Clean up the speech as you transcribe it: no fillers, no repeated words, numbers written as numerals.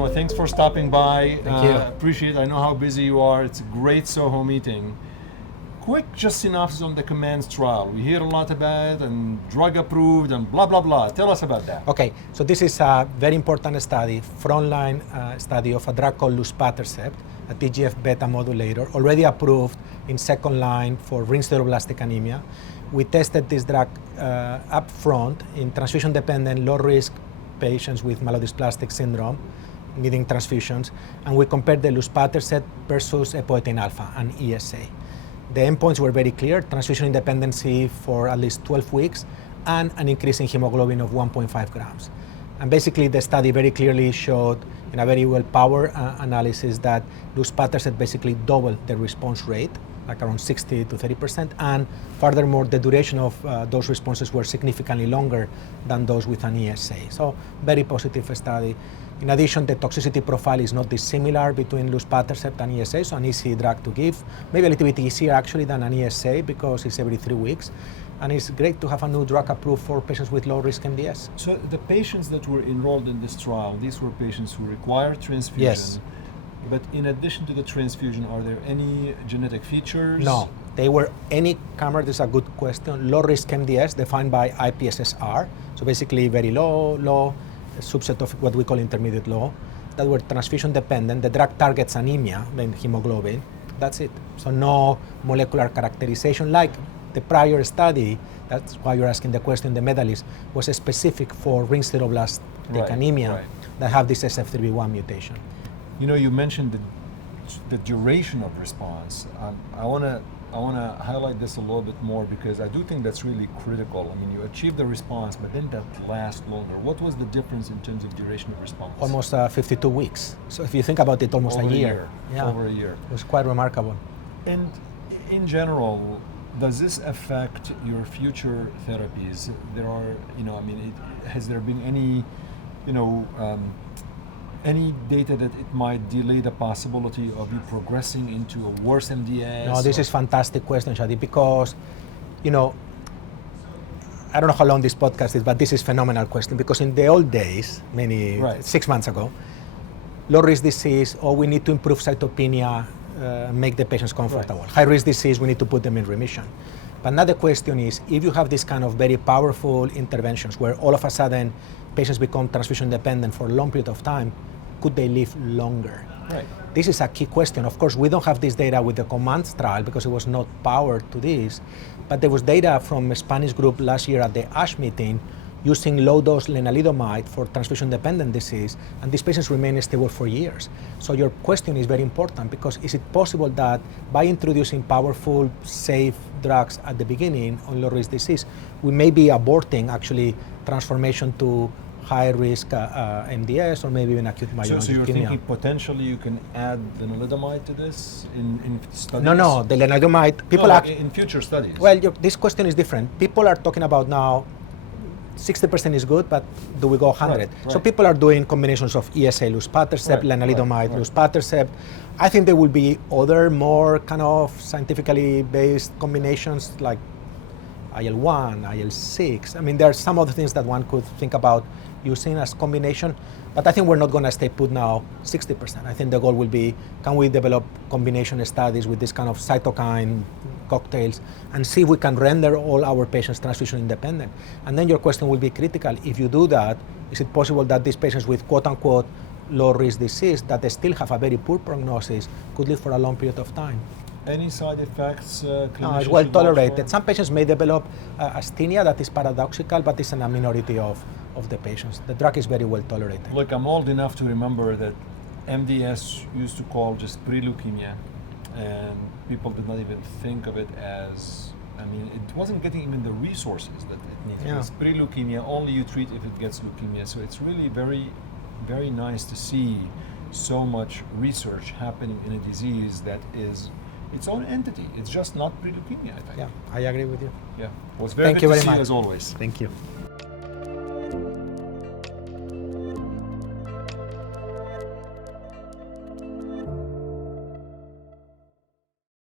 Guillermo, thanks for stopping by. Thank you. Appreciate it. I know how busy you are. It's a great SOHO meeting. Quick just synopsis on the COMMANDS trial. We hear a lot about it and drug approved and blah, blah, blah. Tell us about that. Okay, so this is a very important study, frontline study of a drug called Luspatercept, a TGF-beta modulator, already approved in second line for ring sideroblastic anemia. We tested this drug up front in transfusion-dependent, low-risk patients with myelodysplastic syndrome needing transfusions, and we compared the Luspatercept versus epoetin alfa, an ESA. The endpoints were very clear: transfusion independency for at least 12 weeks and an increase in hemoglobin of 1.5 grams. And basically the study very clearly showed in a very well-powered analysis that Luspatercept basically doubled the response rate, like around 60 to 30%, and furthermore the duration of those responses were significantly longer than those with an ESA. So very positive study. In addition, the toxicity profile is not dissimilar between Luspatercept and ESA, so an easy drug to give. Maybe a little bit easier actually than an ESA because it's every 3 weeks. And it's great to have a new drug approved for patients with low-risk MDS. So the patients that were enrolled in this trial, these were patients who required transfusion. Yes. But in addition to the transfusion, are there any genetic features? No, they were any comer. This is a good question. Low-risk MDS defined by IPSS-R, so basically very low, a subset of what we call intermediate low, that were transfusion dependent. The drug targets anemia, then hemoglobin. That's it. So no molecular characterization like the prior study. That's why you're asking the question. The medalist was specific for ring sideroblastic anemia that have this SF3B1 mutation. You know, you mentioned the duration of response. I want to highlight this a little bit more because I do think that's really critical. I mean, you achieve the response, but then that lasts longer. What was the difference in terms of duration of response? Almost 52 weeks. So if you think about it, almost over a year. Yeah, over a year. It was quite remarkable. And in general, does this affect your future therapies? There are, has there been any, any data that it might delay the possibility of you progressing into a worse MDS? No, this is a fantastic question, Chadi, because, I don't know how long this podcast is, but this is a phenomenal question, because in the old days, 6 months ago, low-risk disease, we need to improve cytopenia, make the patients comfortable. High-risk disease, we need to put them in remission. But now the question is, if you have this kind of very powerful interventions where all of a sudden patients become transfusion dependent for a long period of time, could they live longer? Right. This is a key question. Of course, we don't have this data with the COMMANDS trial because it was not powered to this, but there was data from a Spanish group last year at the ASH meeting using low-dose lenalidomide for transfusion-dependent disease, and these patients remain stable for years. So your question is very important, because is it possible that by introducing powerful, safe drugs at the beginning on low-risk disease, we may be aborting actually transformation to high-risk MDS or maybe even acute myeloid So you're leukemia. thinking potentially you can add lenalidomide to this in studies? No, the lenalidomide, people in future studies. Well, this question is different. People are talking about now 60% is good, but do we go 100? So people are doing combinations of ESA, Luspatercept, lenalidomide, Luspatercept. I think there will be other more kind of scientifically based combinations like IL-1, IL-6. I mean, there are some other things that one could think about using as combination, but I think we're not going to stay put now 60%. I think the goal will be, can we develop combination studies with this kind of cytokine cocktails and see if we can render all our patients transfusion independent. And then your question will be critical. If you do that, is it possible that these patients with quote-unquote low-risk disease that they still have a very poor prognosis could live for a long period of time? Any side effects? No, it's well tolerated. Some patients may develop asthenia that is paradoxical, but it's in a minority of the patients. The drug is very well tolerated. Look, I'm old enough to remember that MDS used to call just pre-leukemia, and people did not even think of it as, it wasn't getting even the resources that it needed. Yeah. It's pre-leukemia, only you treat if it gets leukemia. So it's really very, very nice to see so much research happening in a disease that is its own entity. It's just not pre-leukemia, I think. Yeah, I agree with you. Yeah. Well, it's very good to see you as always. Thank you.